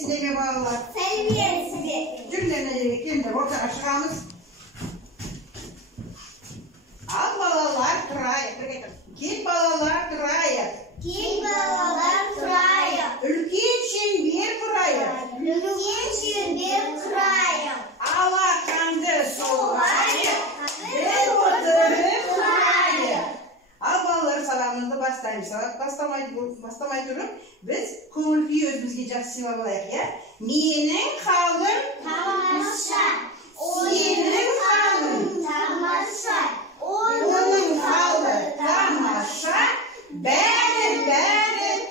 Seviyesine bağlılar. Seviyesine. Cümleleri kendi orta aşağımız. Al balalar turaya. Gel balalar turaya. Gel balalar turaya. Ülken bir turaya. Ülken bir turaya. Allah kandı solaya. Ve oturur turaya. Al balalar salamınızı bastayım. Bastamay durup biz ko'ngil o'zimizga yaxshi seva bo'laylik ya. Mening halim Tamasha. Sening halim Tamasha. Onun hali tamasha. Bari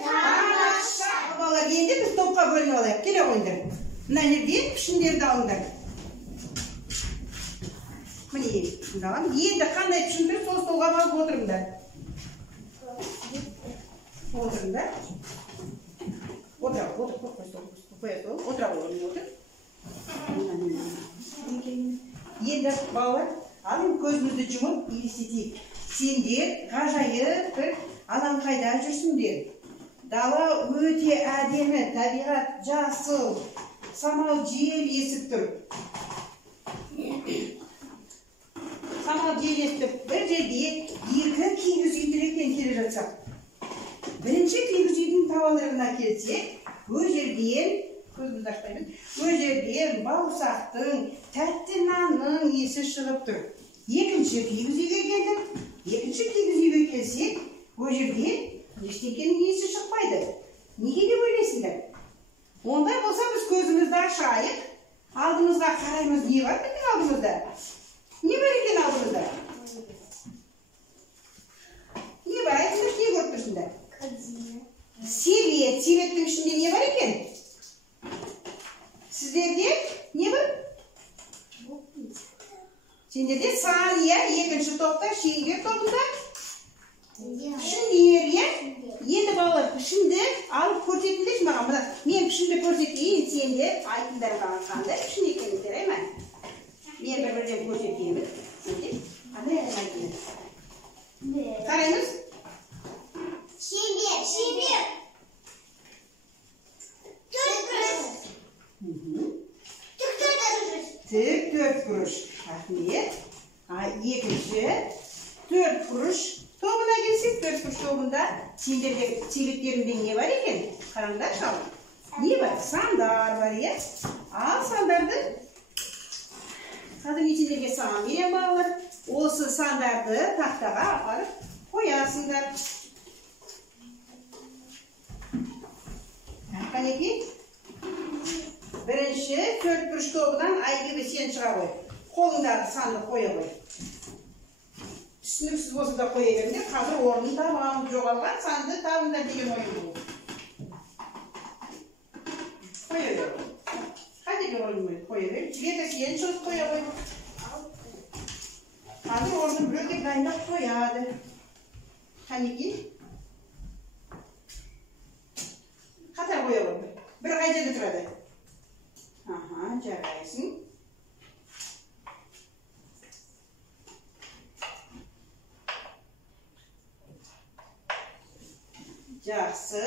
tamasha. Balalar endi biz to'pqa bo'linib olaylik. Kela qo'yinglar. Mana yerda pishindirni olinglar. Mana bundan endi qanday tushuntirib stolga olib o'tiringlar. O'tiringlar. Otra. Енді балалар, алың көзімізді жұмып елестетейік. Сендер ғажайып бір алаңқайда жүрсіңдер. Дала өте әдемі, табиғат жасыл, самал жел есіп тұр. Самал жел есіп тұр. Бір жерде екі кигіз үйдіректен келе жатсақ. Бірінші кигіз үйдің табаларына келсек, көжерден бауырсақтың, тәтті нанның есі шығып тұр. Екінші кигіз үйге келдім. Екінші кигіз үйге келсек, көжерден ештеңенің есі шықпайды. Неге деп ойлайсыңдар? Ондай болса біз көзімізді ашайық, алдымызға қараймыз, не бар екен алдымызда? Не бар екен алдымызда? Не бар? Айтыңдар, не көріп тұрсыңдар? Себет. Себеттің ішінде не бар екен? Сіздерде не бар? Сендерде сания, екінші топта, шеңбер тобында пішіндер, е? Енді балалар пішінді алып көрсетіңдерші маған. Мен пішінді көрсетейін, сендер айтыңдар маған қандай пішін екендер, ай ма? Мен бір-бірден көрсетейін. Қандай айтыңдар? Қараймыз? Şibir. Dört kuruş. Rahmet. Екінші 4 kuruş тобына келсек, 4 kuruş тобында сендерде себеттерінде не бар екен? Қараңдар шал. Не бар? Сандар бар, е? Ал сандарды қазір сендерге сан берем балалар. Осы сандарды тақтаға апарып қоясыңдар. Қанеке? Бірінші 4 kuruş тобынан Айгебе сен шыға қой. Қолыңдағы санды қоя қой. Түсініксіз болса да қоя беріңдер. Қазір орнын табамыз, жоғалған санды табыңдар деген ойым бұл. Қоя бер. Қадеге ойым қоя бер. Жігеті сен шығып қоя қой. Қазір орнын біреуге дайындап қояды. Қанеке? Қатар қоя қой. Бір қай жерде тұрады? Жарайсың. Жақсы.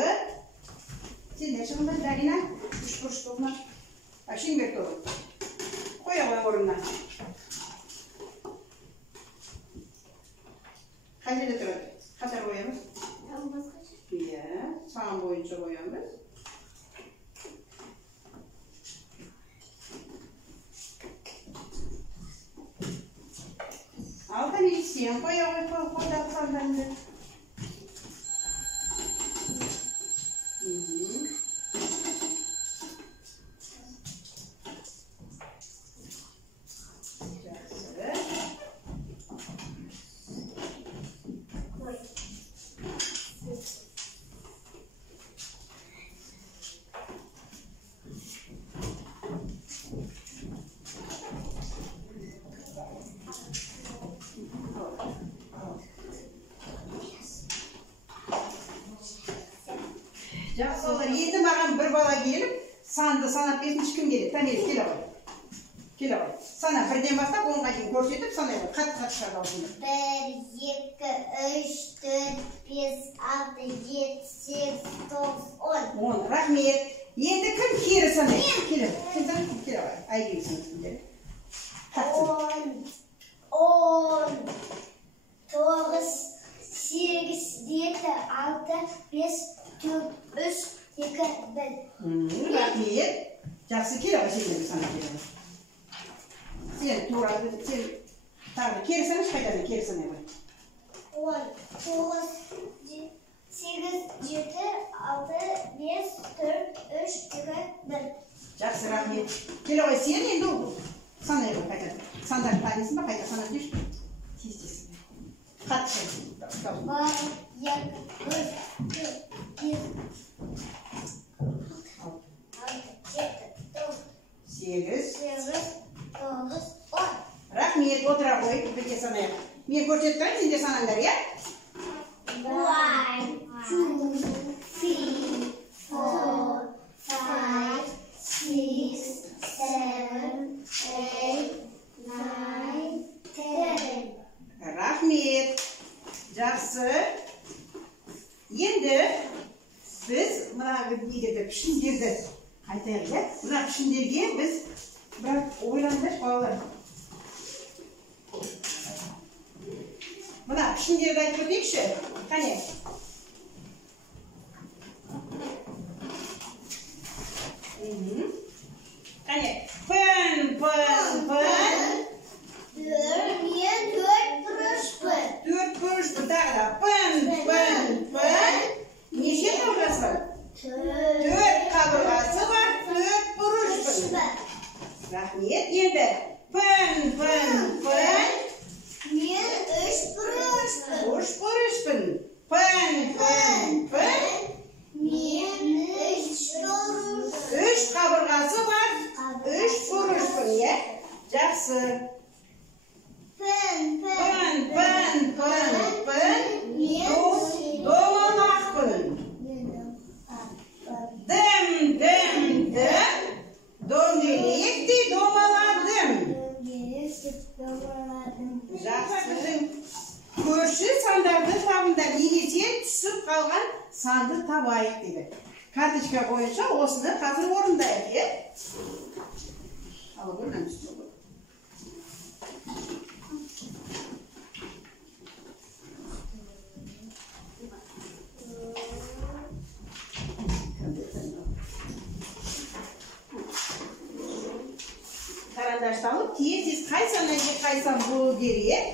Sen ne çıkındın Dalina? Üç kuruş dolma. Şimdi bekle oğlum. Koy orundan. Kaç litre var? Kaçar koyamız? Ya, sağın boyunca koyamız. Altın isteyen koy koyarsan ben de. Жақсы olur. Енді маған bir bala gelip sandı sanat etmiş kim gelip? Tanıyız, kele koy. Kele koy. Sana birden бастап 10'ga дейін көрсетіп санай koy. Қатты шығарып алсын. 1, 2, 3, 4, 5, 6, 7, 8, 9, 10. 10. Рахмет. Енді кім кері санай? Келе. Сен санай, келе koy. Ай келсін. 10, 10, 9, 8, 7, 6, 5, 4, 3, 2, 1. Рахмет. Жақсы келе koy. Sen de sana келе. Sen tuğradı, sen tağda keri sana çıkaydı, keri sana koy. 10, 9, 8, 7, 6, 5, 4, 3, 2, 1. Жақсы рахмет. Келе koy. Sen енді oğlum. Sana koy kayda. Sandalye tanesin bak kayda sana düş. Tez. Қатты çıkaydı. 1, 2, 3, 4, 5, 6, 7, 9, 8. 8, 9, 10. Рахмет, отыра қой, бірге санайық. Мен көрсеткен, сен де санаңдар, иә? 1, 2, 3, 4, 5, 6, 7, 8, 9, 10. Рахмет. Жақсы. Енді біз мына егерде пішіндерді айтайық, иә? Мына пішіндерге біз бірақ ойлаңдар, балалар. Мына пішіндерді айтып өтейікші. Қане? Қане? Пін. 4 бұрышпын. 4 бұрышпын, тағы да. Пін. Неше қабырғасы бар? 4 қабырғасы бар, 4 бұрышпын. Рахмет. Енді пін. Мен 3 бұрышпын. 3 бұрышпын. Пін. Мен 3 бұрышпын. 3 қабырғасы бар, 3 бұрышпын, иә? Жақсы. Пін. Домалақпын. Дім. Дөңгелектей домаладым. Жақсы. Көрші сандарды табындар. Немесе түсіп қалған санды табайық деді. Карточка бойынша осыны қазір орындайық, е? Ал, көрінен түсіп. Karandaşты алып, тез қай санайға қайсан болу керек,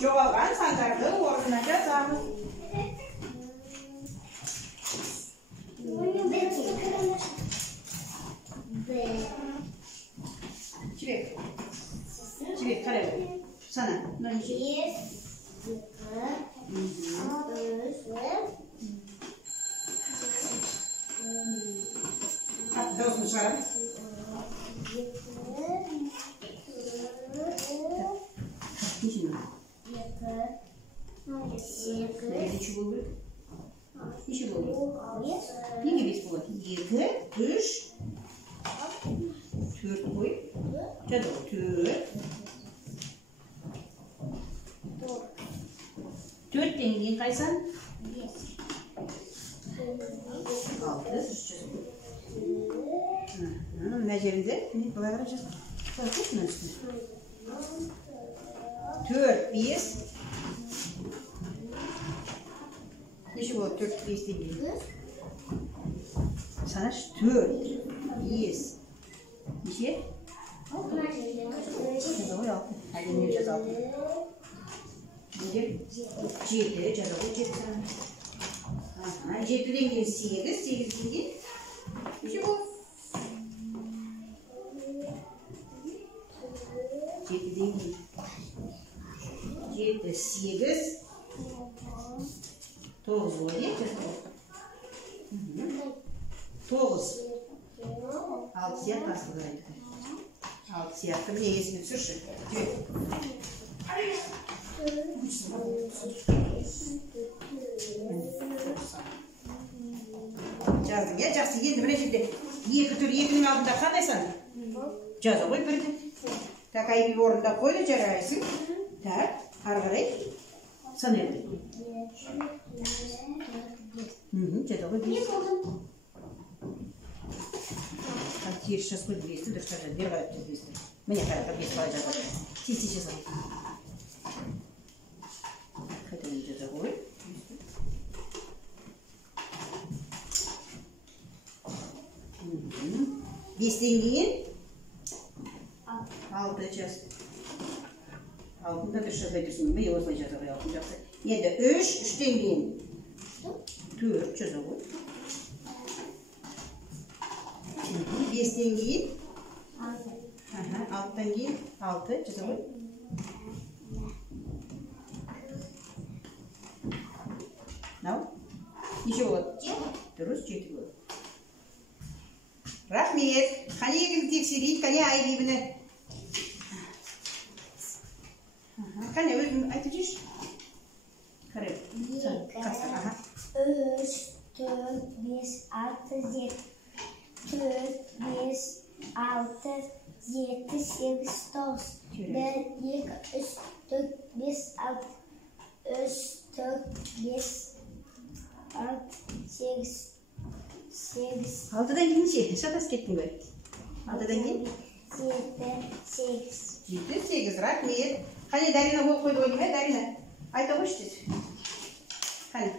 жоғалған сандарды орнына жазамыз. Çilek, қарай. Sana. 1, 2, 3, Dağısını çıkaralım. Неше болу керек? Неше болу керек? Неге 5 болады? 2, 3, 4 қой. Жады ғой, 4. 4-тен кейін қайсан? 6, 300. Mına жерinde. Былай қарап жаз. Салып мына үстіне. 4, 5. Неше болады 4, 5 деген? Санаш 4, 5. Неше? Жаза ғой 6. Әлеміне жаза 6. 7 жаза ғой 7. 7-ден кейін 8, 8-ден кейін неше болады? 7-ден кейін 7, 8, 9 ғой, не? 9. 6 сияқты асылы айтты. 6 сияқты, міне есіне түсірші. Жаздың, я жақсы, енді бір жерде 2 түр, 2-нің алдында қандай сан? Жаза ғой бірді. Так, айбі орында қойды, жарайсың. Так, ары қарай. Сан енді. Жаза ғой 5. Теріс жаз қой 5-ті, дұрыс жазады, бер қарап жүр 5-ті. Міне қарап 5 қалай жазады. Тез жазады. Қайтадан жаза ғой. 5-тен кейін 6 жаз. 6-да дұрыс жазбай тұрсын. Міне осылай жаза ғой 6 жақсы. Енді 3, 3-тен кейін 4 жаза ғой. 5-тен кейін 6-тан кейін 6 жаза ғой. Нау? Неше болады? Дұрыс 7 болады. Рахмет. Қане егілді тексерейік, қане айбибіні. Қане өзің айтып жүрші. Қарай. 3, 4, 5, 6, 7. 4, 5, 6, 7, 8, 9. 1, 2, 3, 4, 5, 6. 3, 4, 5, 6, 8. 6-дан кейін ше, шатас кеттің бай. 6-дан кейін? 7, 8. 7, 8, рахмет. Қане Дарина болып қойды ғой деме, Дарина? Айта қойшы деді. Қане?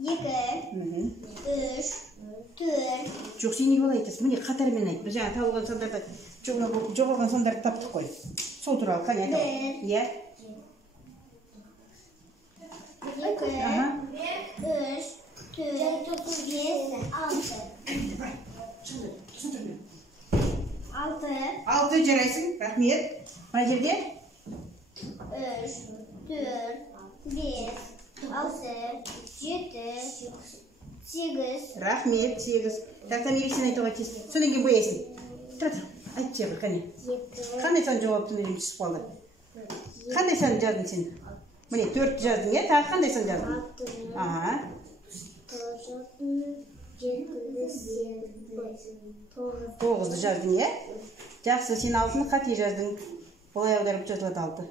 1, 2, 3, 4. Жоқ, сен не бол айтасың? Міне қатармен айт. Біз жаңа табылған сандарды, жоғалған сандарды таптық қой. Сол туралы қане айта қой. Иә? 2, 3, 4, 5, 6. 6 жарайсың, рахмет. Мына жерде? 3, 4, 5, 6, 7, 8. Рахмет, 8. Тақтан ересен айтуға тез. Содан кейін бояйсың. Тұр, айт жабыр, қане. Қандай сан жауаптың үйін түсіп қалды? Қандай сан жаздың сен? Міне 4 жаздың, е? Тағы қандай сан жаздың? 9 жаздың, е? Жақсы, сен 6-ны қате жаздың. Олай аударып жазылады 6.